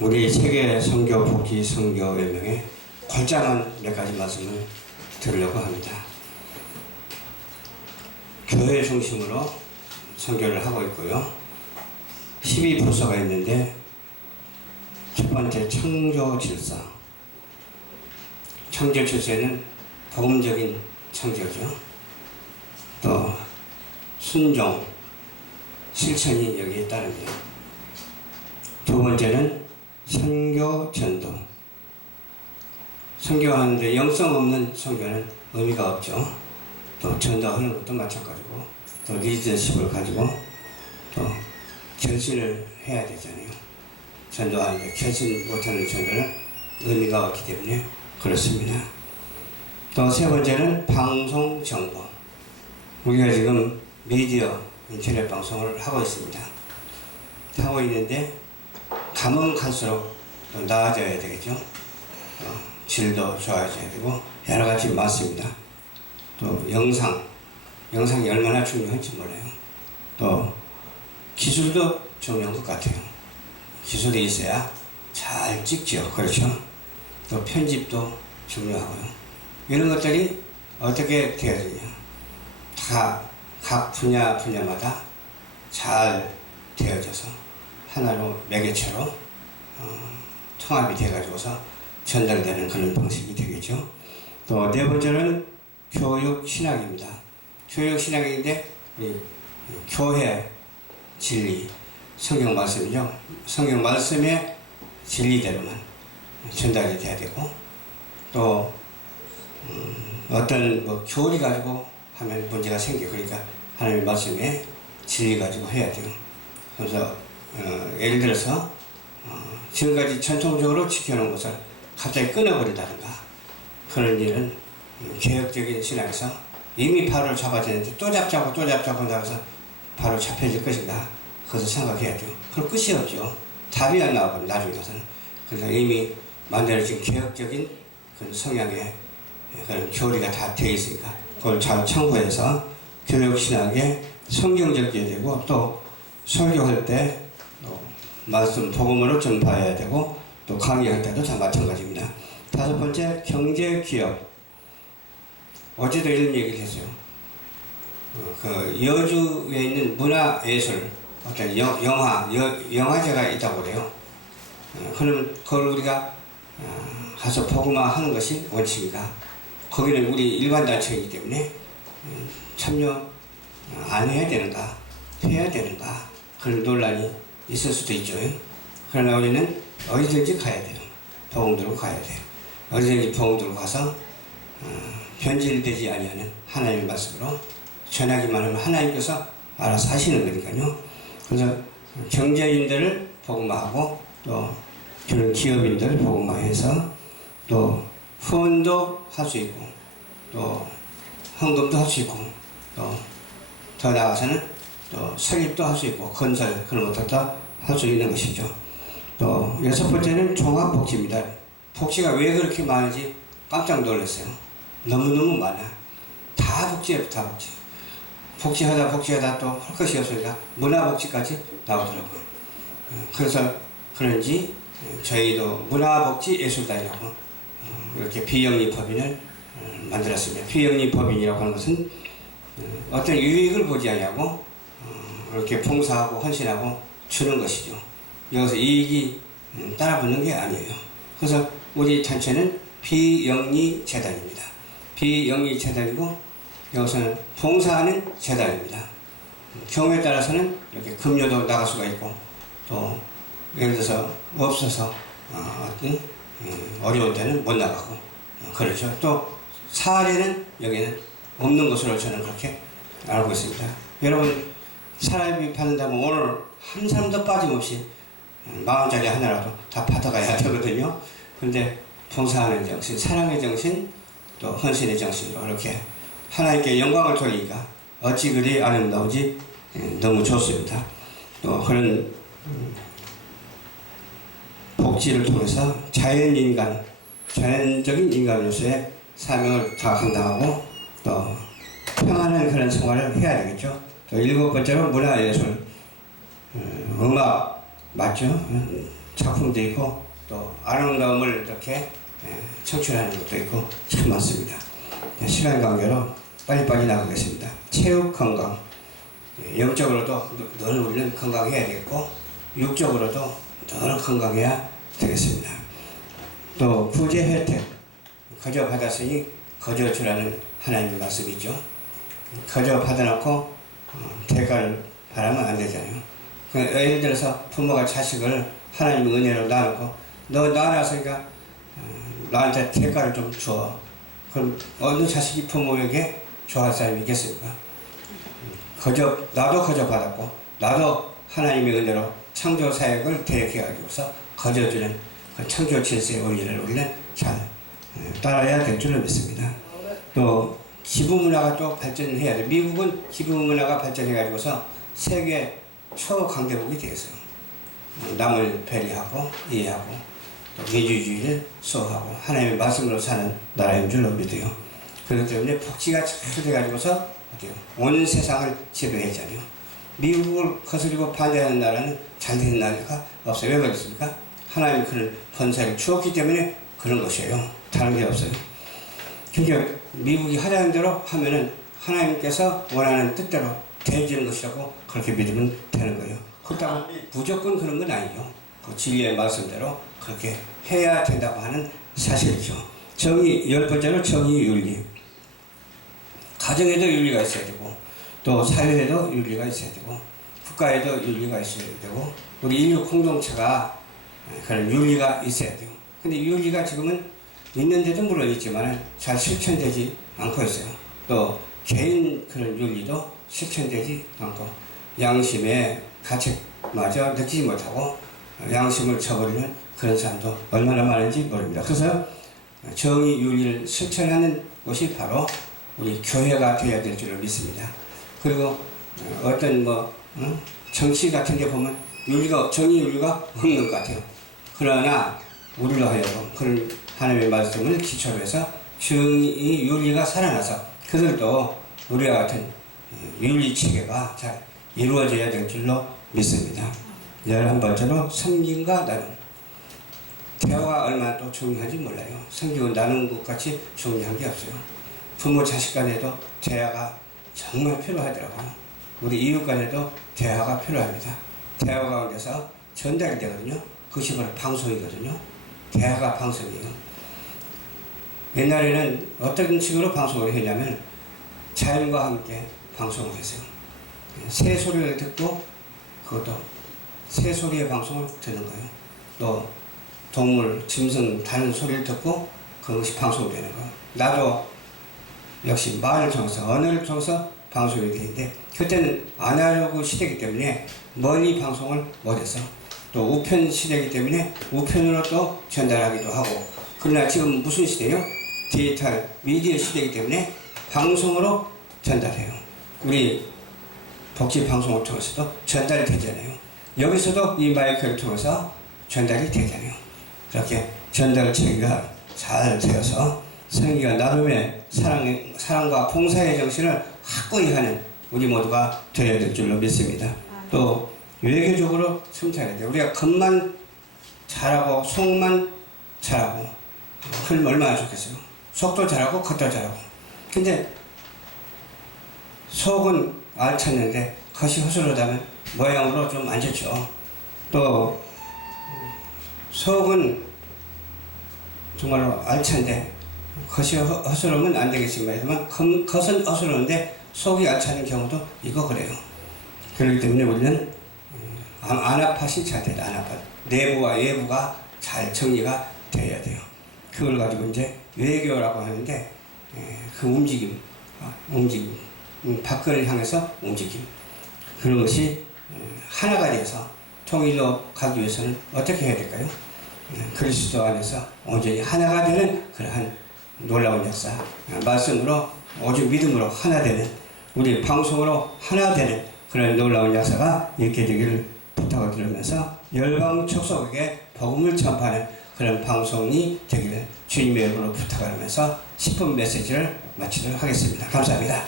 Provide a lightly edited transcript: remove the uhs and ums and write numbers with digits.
우리 세계 선교 복지 선교연맹의 관장한 몇 가지 말씀을 드리려고 합니다. 교회 중심으로 선교를 하고 있고요. 12부서가 있는데 첫 번째 창조질서. 창조질서에는 복음적인 창조죠. 또 순종, 실천이 여기에 따릅니다. 두 번째는 선교, 전도. 선교하는데 영성 없는 선교는 의미가 없죠. 또 전도하는 것도 마찬가지고, 또 리더십을 가지고 또 결신을 해야 되잖아요. 전도하는데 결신 못하는 전도는 의미가 없기 때문에 그렇습니다. 또 세 번째는 방송 정보. 우리가 지금 미디어 인터넷 방송을 하고 있습니다. 하고 있는데 가면 갈수록 또 나아져야 되겠죠. 질도 좋아져야 되고 여러 가지 많습니다. 또 영상이 얼마나 중요한지 몰라요. 또 기술도 중요한 것 같아요. 기술이 있어야 잘 찍죠. 그렇죠. 또 편집도 중요하고요. 이런 것들이 어떻게 되어지냐. 다 각 분야마다 잘 되어져서 하나로 매개체로 통합이 돼가지고서 전달되는 그런 방식이 되겠죠. 또 네 번째는 교육신학입니다. 교육신학인데 교회 진리, 성경 말씀이죠. 성경 말씀의 진리대로만 전달이 돼야 되고, 또 어떤 교리 가지고 하면 문제가 생겨. 그러니까 하나님의 말씀에 진리 가지고 해야 돼요. 그래서 예를 들어서 지금까지 전통적으로 지켜놓은 것을 갑자기 끊어버린다든가, 그런 일은 개혁적인 신학에서 이미 바로 잡아지는데 또 잡자고 나가서 바로 잡혀질 것인가, 그것을 생각해야 돼요. 그럼 끝이 없죠. 답이 안 나오거든요, 나중에 가서는. 그래서 이미 만들어진 개혁적인 그런 성향의 그런 교리가 다 되어 있으니까 그걸 잘 참고해서 교육신학에 성경적이어야 되고, 또 설교할 때 말씀 복음으로 전파해야 되고, 또 강의할 때도 다 마찬가지입니다. 다섯 번째, 경제기업. 어제도 이런 얘기를 했어요. 그 여주에 있는 문화예술, 어떤 영화제가 있다고 그래요. 그럼 그걸 우리가 가서 복음화하는 것이 원칙이다. 거기는 우리 일반 단체이기 때문에 참여 안 해야 되는가, 해야 되는가, 그런 논란이 있을 수도 있죠. 그러나 우리는 어디든지 가야 돼요. 복음 들고 가야 돼요. 어디든지 복음 들고 가서 변질되지 아니하는 하나님의 말씀으로 전하기만 하면 하나님께서 알아서 하시는 거니까요. 그래서 경제인들을 복음화하고, 또 그런 기업인들을 복음화해서 또 후원도 할 수 있고, 또 헌금도 할 수 있고, 또 더 나아가서는 또 설립도 할 수 있고, 건설, 그런 것들도 할 수 있는 것이죠. 또 여섯 번째는 종합복지입니다. 복지가 왜 그렇게 많은지 깜짝 놀랐어요. 너무너무 많아. 다 복지예요, 다 복지. 복지하다 또 할 것이 없으니까 문화복지까지 나오더라고요. 그래서 그런지 저희도 문화복지예술단이라고 이렇게 비영리법인을 만들었습니다. 비영리법인이라고 하는 것은 어떤 유익을 보지 않냐고 이렇게 봉사하고 헌신하고 주는 것이죠. 여기서 이익이 따라붙는 게 아니에요. 그래서 우리 단체는 비영리재단입니다. 비영리재단이고, 여기서는 봉사하는 재단입니다. 경우에 따라서는 이렇게 금요도 나갈 수가 있고, 또 예를 들어서 없어서 어려운 데는 못 나가고, 그렇죠. 또 사례는 여기는 없는 것으로 저는 그렇게 알고 있습니다. 여러분, 사람이 받는다면 오늘 한 사람도 빠짐없이 10,000원짜리 하나라도 다 받아가야 되거든요. 그런데 봉사하는 정신, 사랑의 정신, 또 헌신의 정신으로 이렇게 하나님께 영광을 돌리니까 어찌 그리 아름다운지 너무 좋습니다. 또 그런 복지를 통해서 자연적인 인간으로서의 사명을 다 감당하고, 또 평안한 그런 생활을 해야 되겠죠. 또 일곱 번째로 문화예술. 음악 맞죠? 작품도 있고 또 아름다움을 이렇게 청출하는 것도 있고 참 많습니다. 시간 관계로 빨리빨리 나가겠습니다. 체육 건강, 영적으로도 늘 우리는 건강해야 되겠고 육적으로도 늘 건강해야 되겠습니다. 또 구제 혜택, 거저 받았으니 거저 주라는 하나님의 말씀이죠. 거저 받아놓고 대가를 바라면 안 되잖아요. 예를 들어서 부모가 자식을 하나님의 은혜로 낳아놓고 너 낳아놨으니까 나한테 대가를 좀 줘. 그럼 어느 자식이 부모에게 좋아할 사람이 있겠습니까? 나도 거저 받았고 나도 하나님의 은혜로 창조 사역을 계획해가지고서 거저주는 그 창조 질서의 원리를 우리는 잘 따라야 될 줄을 믿습니다. 또 기부문화가 또 발전을 해야 돼. 미국은 기부문화가 발전해가지고서 세계 초강대국이 되었어요. 남을 배려하고 이해하고 또 민주주의를 수호하고 하나님의 말씀으로 사는 나라인 줄로 믿어요. 그렇기 때문에 복지가 잘 돼가지고서 온 세상을 지배했잖아요. 미국을 거스리고 반대하는 나라는 잘 되는 나라가 없어요. 왜 그렇습니까? 하나님이 그런 권세를 주었기 때문에 그런 것이에요. 다른 게 없어요. 그러니까 미국이 하자는 대로 하면은 하나님께서 원하는 뜻대로 되어지는 것이라고 그렇게 믿으면 되는 거예요. 그렇다고 무조건 그런 건 아니죠. 그 진리의 말씀대로 그렇게 해야 된다고 하는 사실이죠. 정의, 10번째로 정의 윤리. 가정에도 윤리가 있어야 되고 또 사회에도 윤리가 있어야 되고 국가에도 윤리가 있어야 되고 우리 인류 공동체가 그런 윤리가 있어야 돼요. 근데 윤리가 지금은 있는데도 물론 있지만 잘 실천되지 않고 있어요. 또 개인 그런 윤리도 실천되지 않고 양심의 가책마저 느끼지 못하고 양심을 저버리는 그런 사람도 얼마나 많은지 모릅니다. 그래서 정의 윤리를 실천하는 것이 바로 우리 교회가 되어야 될 줄을 믿습니다. 그리고 어떤 정치 같은 데 보면 정의 윤리가 없는 것 같아요. 그러나 우리로 하여금 그런 하나님의 말씀을 기초로 해서 정의 윤리가 살아나서 그들도 우리와 같은 윤리 체계가 잘 이루어져야 될 줄로 믿습니다. 11번째로 섬김과 나눔. 대화가 얼마나 또 중요한지 몰라요. 섬기고 나누는 것 같이 중요한 게 없어요. 부모 자식 간에도 대화가 정말 필요하더라고요. 우리 이웃 간에도 대화가 필요합니다. 대화 가운데서 전달이 되거든요. 그것이 바로 방송이거든요. 대화가 방송이에요. 옛날에는 어떤 식으로 방송을 했냐면 자연과 함께 방송을 했어요. 새 소리를 듣고 그것도 새 소리의 방송을 듣는 거예요. 또 동물, 짐승, 다른 소리를 듣고 그것이 방송되는 거예요. 나도 역시 말을 통해서 언어를 통해서 방송이 되는데 그때는 아날로그 시대이기 때문에 멀리 방송을 못해서 또 우편 시대이기 때문에 우편으로 또 전달하기도 하고 그러나 지금 무슨 시대예요? 디지털 미디어 시대이기 때문에 방송으로 전달해요. 우리 복지 방송을 통해서도 전달이 되잖아요. 여기서도 이 마이크를 통해서 전달이 되잖아요. 그렇게 전달 체계가 잘 되어서 성기가 나름의 사랑과 봉사의 정신을 확고히 하는 우리 모두가 되어야 될 줄로 믿습니다. 또 외교적으로 성찰해야 돼요. 우리가 겉만 잘하고 속만 잘하고 그러면 얼마나 좋겠어요. 속도 잘하고 겉도 잘하고. 근데 속은 알찼는데 겉이 허술하다면 모양으로 좀 안 좋죠. 또 속은 정말로 알찬데 겉이 허술하면 안 되겠지만 겉은 허술한데 속이 알차는 경우도 있고 그래요. 그렇기 때문에 우리는 안압팟이 잘 돼야 돼. 안압팟. 내부와 외부가 잘 정리가 되어야 돼요. 그걸 가지고 이제 외교라고 하는데 그 움직임, 밖을 향해서 움직임. 그런 것이 하나가 돼서 통일로 가기 위해서는 어떻게 해야 될까요? 그리스도 안에서 온전히 하나가 되는 그러한 놀라운 역사, 말씀으로 오직 믿음으로 하나 되는 우리 방송으로 하나 되는 그런 놀라운 역사가 있게 되기를 부탁을 드리면서 열방 척속에게 복음을 전파하는 그런 방송이 되기를 주님의 이름으로 부탁을 하면서 10분 메시지를 마치도록 하겠습니다. 감사합니다.